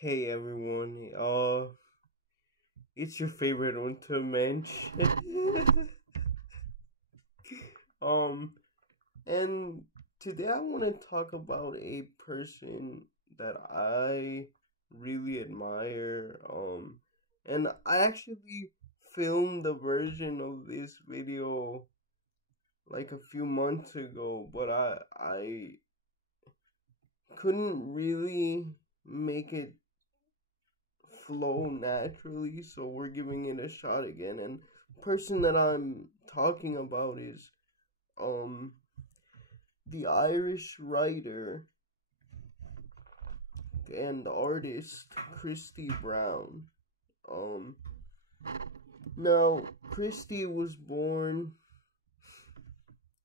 Hey everyone, it's your favorite ubermensch. um, and today I want to talk about a person that I really admire. And I actually filmed the version of this video like a few months ago, but I couldn't really make it flow naturally, so we're giving it a shot again. And person that I'm talking about is um the Irish writer and artist Christy Brown. Um Now Christy was born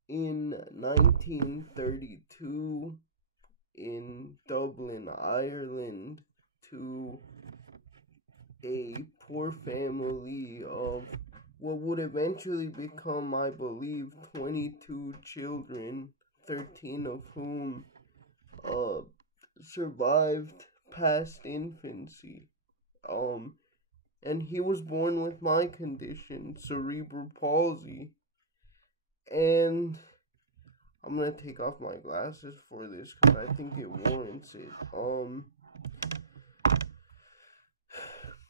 in 1932 in Dublin, Ireland, to a poor family of what would eventually become, I believe, 22 children, 13 of whom survived past infancy. And he was born with my condition, cerebral palsy. And I'm gonna take off my glasses for this because I think it warrants it.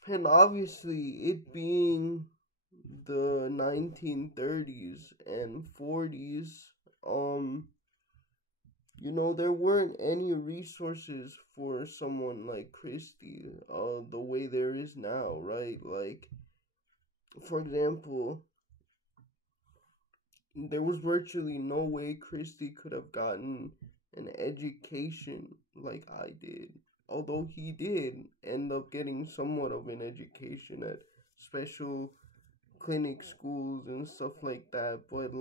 And obviously, it being the 1930s and 40s, there weren't any resources for someone like Christy, the way there is now, right? Like, for example, there was virtually no way Christy could have gotten an education like I did. Although he did end up getting somewhat of an education at special clinic schools and stuff like that, but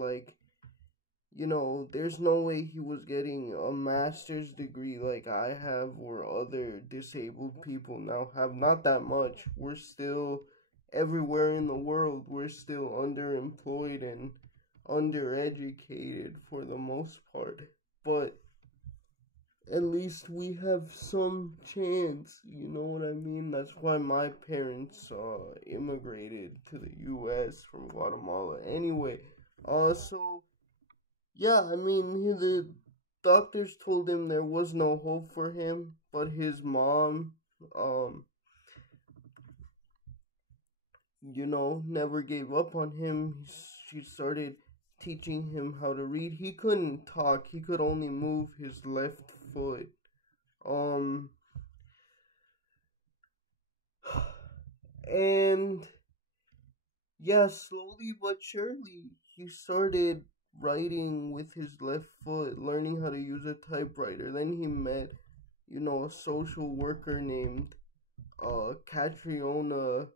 there's no way he was getting a master's degree like I have or other disabled people now have. Not that much. We're still everywhere in the world. We're still underemployed and undereducated for the most part. But at least we have some chance, you know what I mean? That's why my parents immigrated to the US from Guatemala. Anyway, the doctors told him there was no hope for him, but his mom, never gave up on him. She started teaching him how to read. He couldn't talk, he could only move his left foot. And yeah, slowly but surely, he started writing with his left foot, learning how to use a typewriter. Then he met, a social worker named Catriona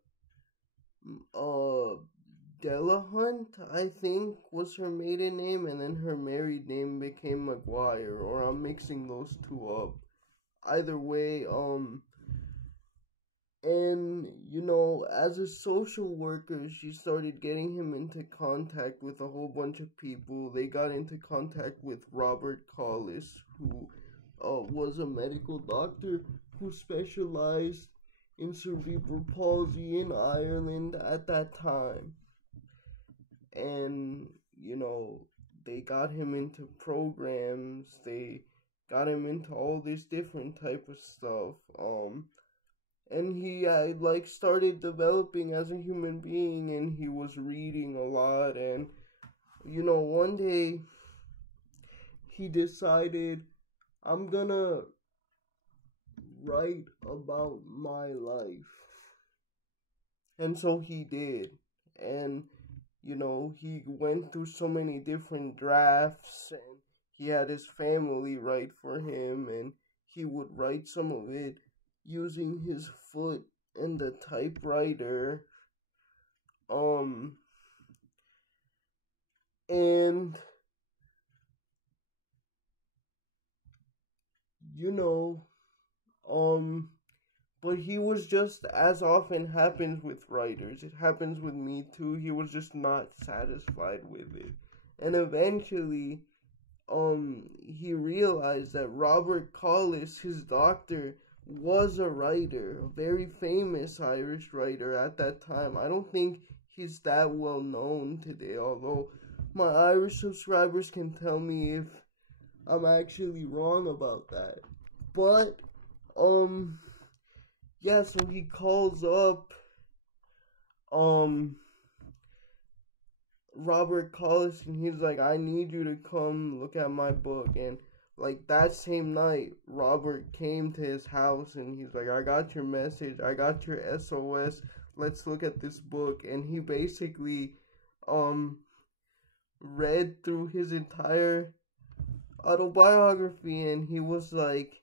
Delahunt, I think, was her maiden name, and then her married name became McGuire, or I'm mixing those two up. Either way, and as a social worker, she started getting him into contact with a whole bunch of people. They got into contact with Robert Collis, who was a medical doctor who specialized in cerebral palsy in Ireland at that time. And they got him into programs, they got him into all this different type of stuff, and he started developing as a human being, and he was reading a lot. And one day he decided, I'm gonna write about my life. And so he did. And he went through so many different drafts, and he had his family write for him, and he would write some of it using his foot and the typewriter. And but he was, just as often happens with writers, it happens with me too, he was just not satisfied with it. And eventually, he realized that Robert Collis, his doctor, was a writer, a very famous Irish writer at that time. I don't think he's that well known today, although my Irish subscribers can tell me if I'm actually wrong about that. But, yeah, so he calls up, Robert Collis, and he's like, I need you to come look at my book. And like that same night, Robert came to his house and he's like, I got your message, I got your SOS, let's look at this book. And he basically read through his entire autobiography, and he was like,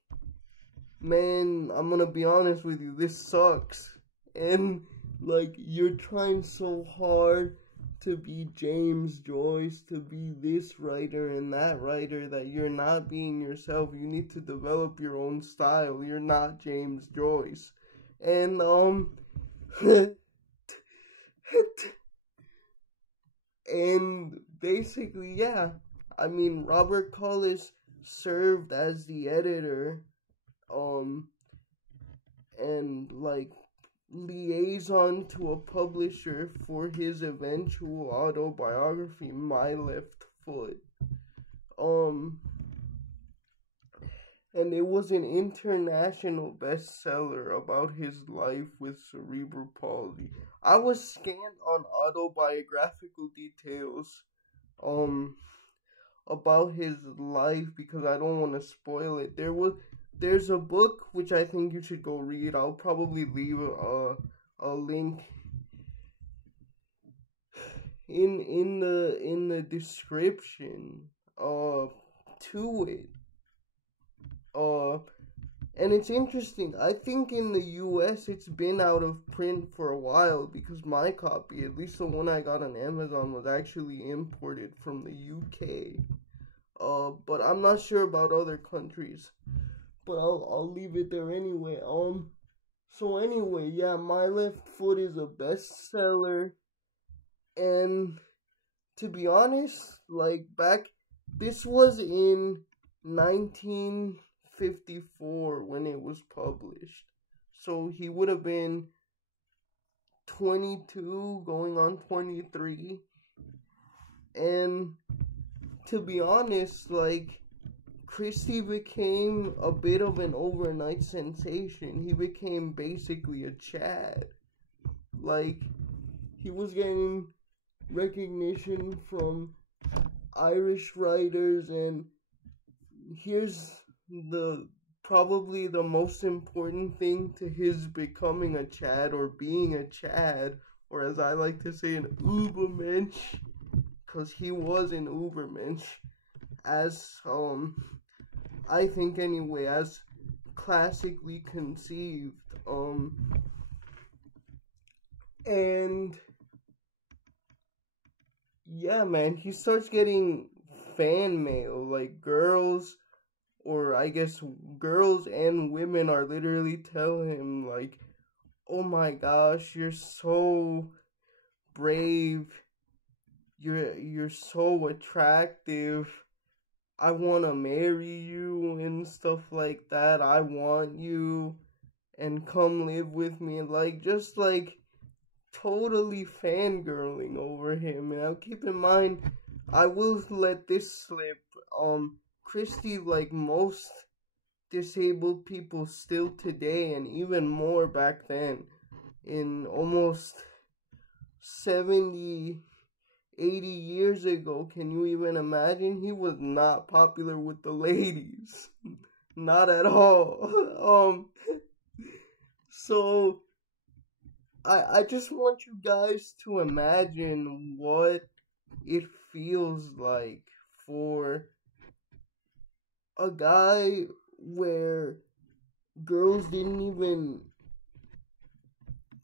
man, I'm gonna be honest with you, this sucks. And like, you're trying so hard to be James Joyce, to be this writer and that writer, that you're not being yourself. You need to develop your own style. You're not James Joyce. And and basically, yeah, I mean, Robert Collis served as the editor and like liaison to a publisher for his eventual autobiography, My Left Foot. And it was an international bestseller about his life with cerebral palsy. I was scanned on autobiographical details about his life because I don't want to spoil it. There's a book which I think you should go read. I'll probably leave a link in the description to it. And it's interesting. I think in the US it's been out of print for a while because my copy, at least the one I got on Amazon, was actually imported from the UK. But I'm not sure about other countries. But I'll leave it there anyway. So anyway, yeah, My Left Foot is a bestseller. And to be honest, like this was in 1954 when it was published. So he would have been 22, going on 23. And to be honest, like, Christy became a bit of an overnight sensation. He became basically a Chad. Like, he was getting recognition from Irish writers, and here's probably the most important thing to his becoming a Chad, or being a Chad, or as I like to say, an ubermensch, because he was an ubermensch, as I think anyway, as classically conceived. And yeah, man, he starts getting fan mail, like girls, or I guess girls and women are literally telling him like, oh my gosh, you're so brave, you're so attractive, I want to marry you and stuff like that, I want you, and come live with me, and like, just like totally fangirling over him. And now keep in mind, I will let this slip, Christy, like most disabled people still today, and even more back then, in almost 70, 80 years ago, can you even imagine? He was not popular with the ladies. Not at all. So I just want you guys to imagine what it feels like for a guy where girls didn't even,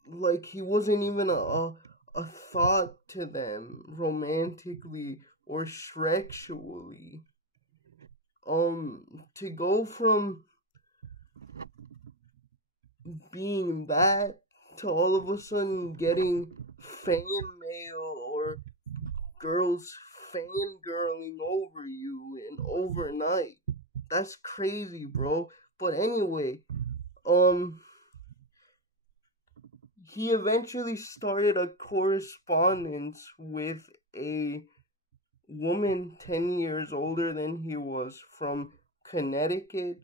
like, he wasn't even a thought to them romantically or sexually. To go from being that to all of a sudden getting fan mail or girls fangirling over you and overnight. That's crazy, bro. But anyway, um he eventually started a correspondence with a woman 10 years older than he was from Connecticut,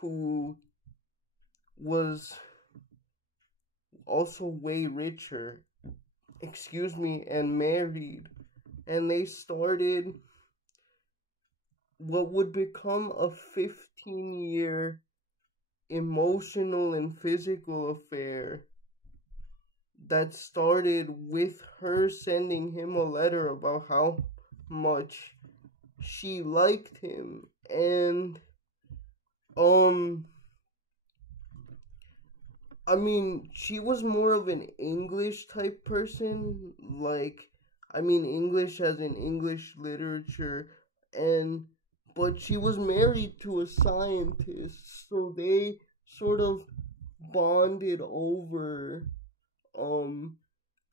who was also way richer, and married. And they started what would become a 15-year emotional and physical affair that started with her sending him a letter about how much she liked him. And I mean, she was more of an English type person, like, I mean, English as in English literature, but she was married to a scientist, so they sort of bonded over,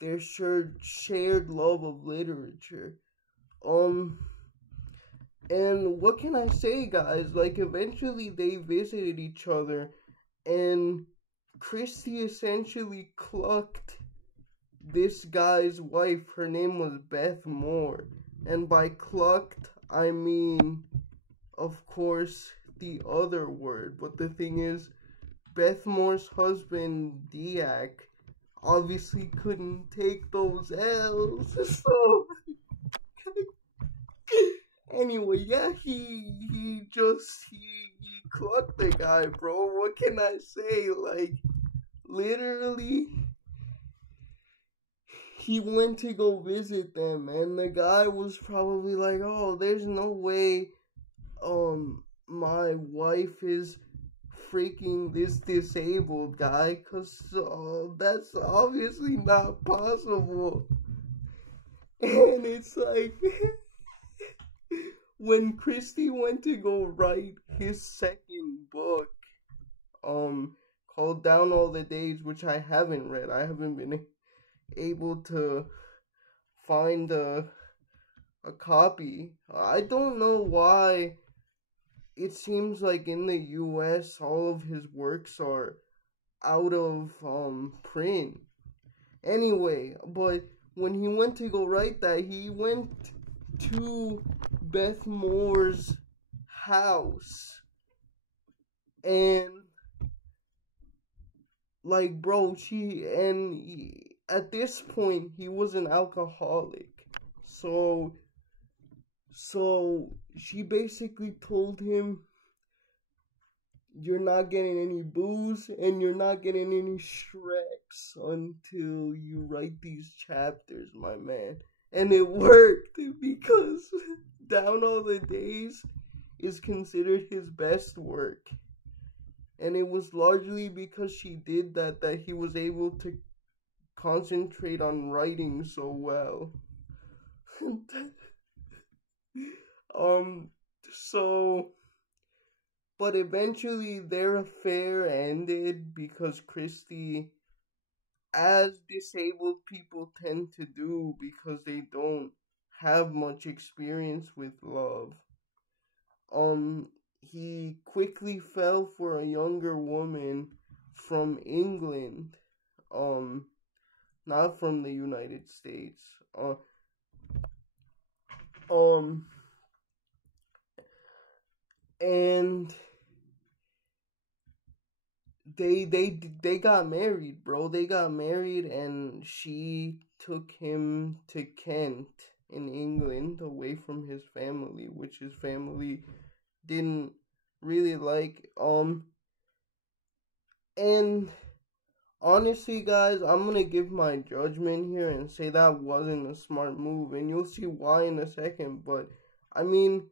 their shared love of literature. And what can I say, guys? Like, eventually they visited each other, and Christy essentially clucked this guy's wife. Her name was Beth Moore. And by clucked, I mean, of course, the other word. But the thing is, Beth Moore's husband, Diak, obviously couldn't take those L's. So, anyway, yeah, he clucked the guy, bro. What can I say? Like, literally, he went to go visit them, and the guy was probably like, oh, there's no way, my wife is freaking this disabled guy, cause that's obviously not possible. And it's like, when Christy went to go write his second book, called Down All the Days, which I haven't read. I haven't been able to find a copy. I don't know why it seems like in the US all of his works are out of print. Anyway, but when he went to go write that, he went to Beth Moore's house, and like, bro, at this point he was an alcoholic, so she basically told him, you're not getting any booze and you're not getting any Shreks until you write these chapters, my man. And it worked, because Down All the Days is considered his best work. And it was largely because she did that he was able to concentrate on writing so well. But eventually their affair ended because Christy, as disabled people tend to do because they don't have much experience with love, he quickly fell for a younger woman from England, not from the United States. And they got married, bro. They got married, and she took him to Kent in England, away from his family, which his family didn't really like. And honestly, guys, I'm gonna give my judgment here and say that wasn't a smart move, and you'll see why in a second. But I mean,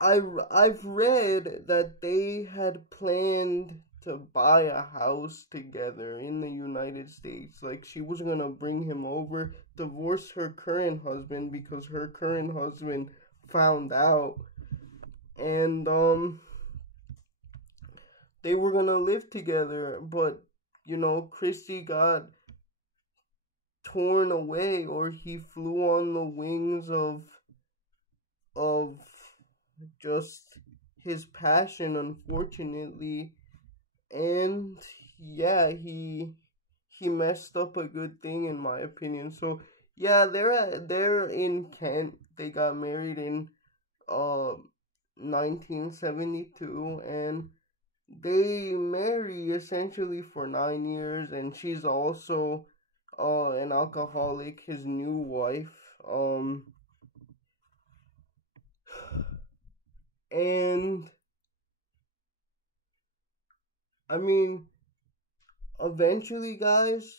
I've read that they had planned to buy a house together in the United States. Like, she was gonna bring him over, divorce her current husband because her current husband found out, and they were gonna live together. But Christy got torn away, or he flew on the wings of just his passion, unfortunately, and yeah, he messed up a good thing in my opinion. So yeah, they're in Kent. They got married in uh 1972, and they marry essentially for 9 years, and she's also an alcoholic, his new wife. And I mean, eventually, guys,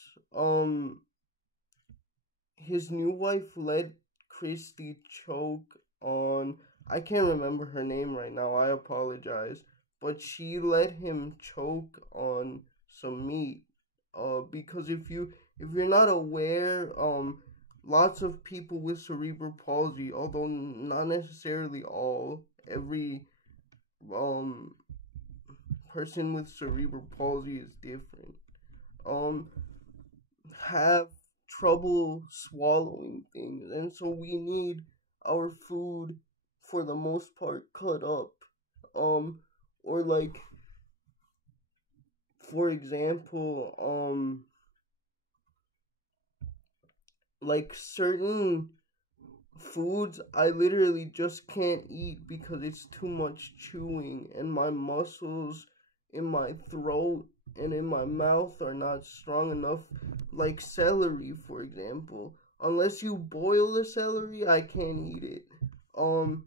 his new wife let Christy choke on, I can't remember her name right now, I apologize, but she let him choke on some meat. Because if you're not aware, lots of people with cerebral palsy, although not necessarily all, every um person with cerebral palsy is different. Um, have trouble swallowing things, and so we need our food for the most part cut up. Um, or like, for example, like certain foods I literally just can't eat because it's too much chewing, and my muscles in my throat and in my mouth are not strong enough. Like celery, for example. Unless you boil the celery, I can't eat it. Um,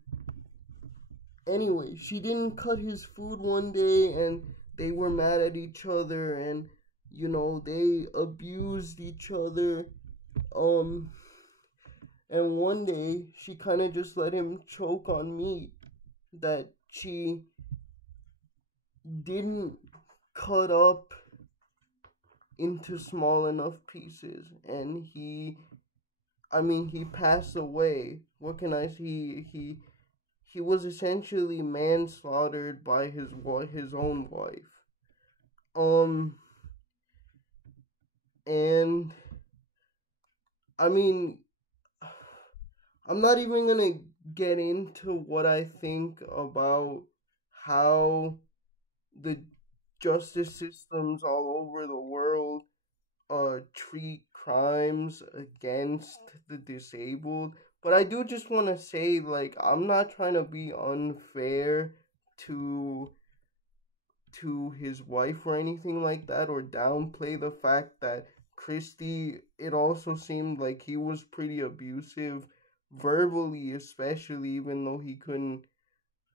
anyway, she didn't cut his food one day, and they were mad at each other, and they abused each other. Um, and one day, she kind of just let him choke on meat that she didn't cut up into small enough pieces. And he passed away. What can I say? He was essentially manslaughtered by his own wife. And I mean, I'm not even gonna get into what I think about how the justice systems all over the world treat crimes against the disabled. But I do just want to say, like, I'm not trying to be unfair to his wife or anything like that, or downplay the fact that Christy, it also seemed like he was pretty abusive verbally, especially, even though he couldn't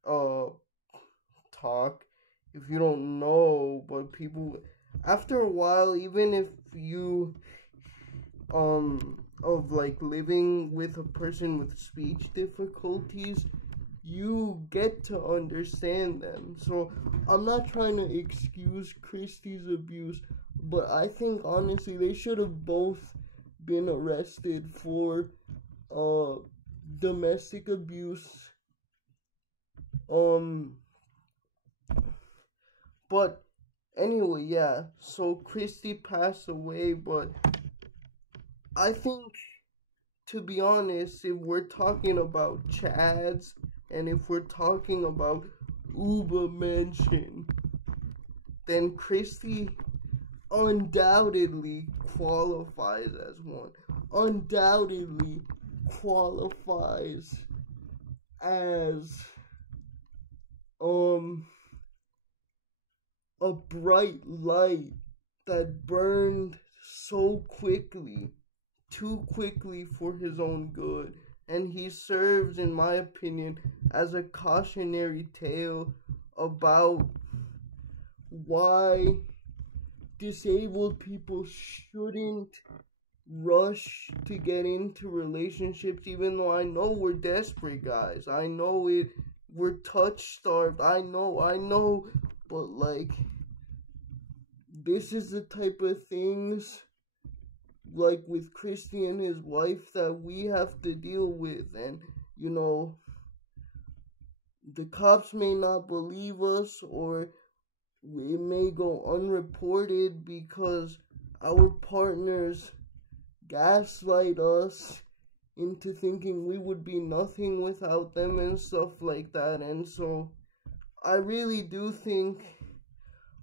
uh talk. If you don't know, but people, after a while, even if you of like living with a person with speech difficulties, you get to understand them. So I'm not trying to excuse Christy's abuse, but I think honestly they should have both been arrested for domestic abuse. But anyway, yeah, so Christy passed away, but I think, to be honest, if we're talking about Chads, and if we're talking about ubermensch, then Christy undoubtedly qualifies as one. Undoubtedly qualifies as a bright light that burned so quickly, too quickly for his own good. And he serves, in my opinion, as a cautionary tale about why disabled people shouldn't rush to get into relationships, even though I know we're desperate, guys. I know it. We're touch starved. I know. But, like, this is the type of things, like with Christy and his wife, that we have to deal with. And, the cops may not believe us, or it may go unreported because our partners gaslight us into thinking we would be nothing without them and stuff like that. And so I really do think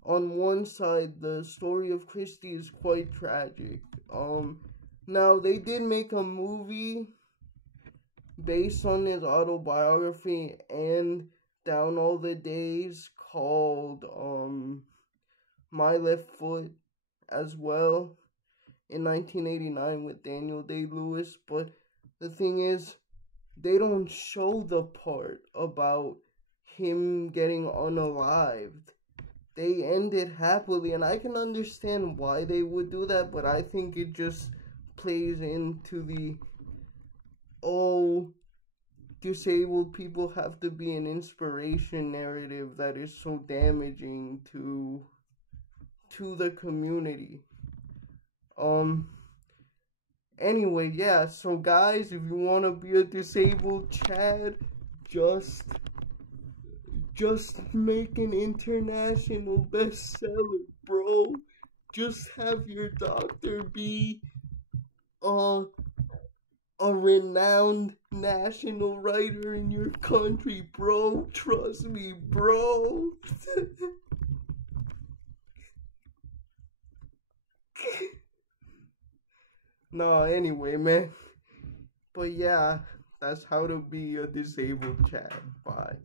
on one side, the story of Christy is quite tragic. Now they did make a movie based on his autobiography and Down All the Days called My Left Foot as well in 1989 with Daniel Day-Lewis, but the thing is, they don't show the part about him getting unalived. They end it happily, and I can understand why they would do that, but I think it just plays into the, oh, disabled people have to be an inspiration narrative that is so damaging to the community. Anyway, yeah, so guys, if you want to be a disabled Chad, just make an international bestseller, bro. Just have your doctor be a renowned national writer in your country, bro. Trust me, bro. No, anyway, man. But yeah, that's how to be a disabled Chad. Bye.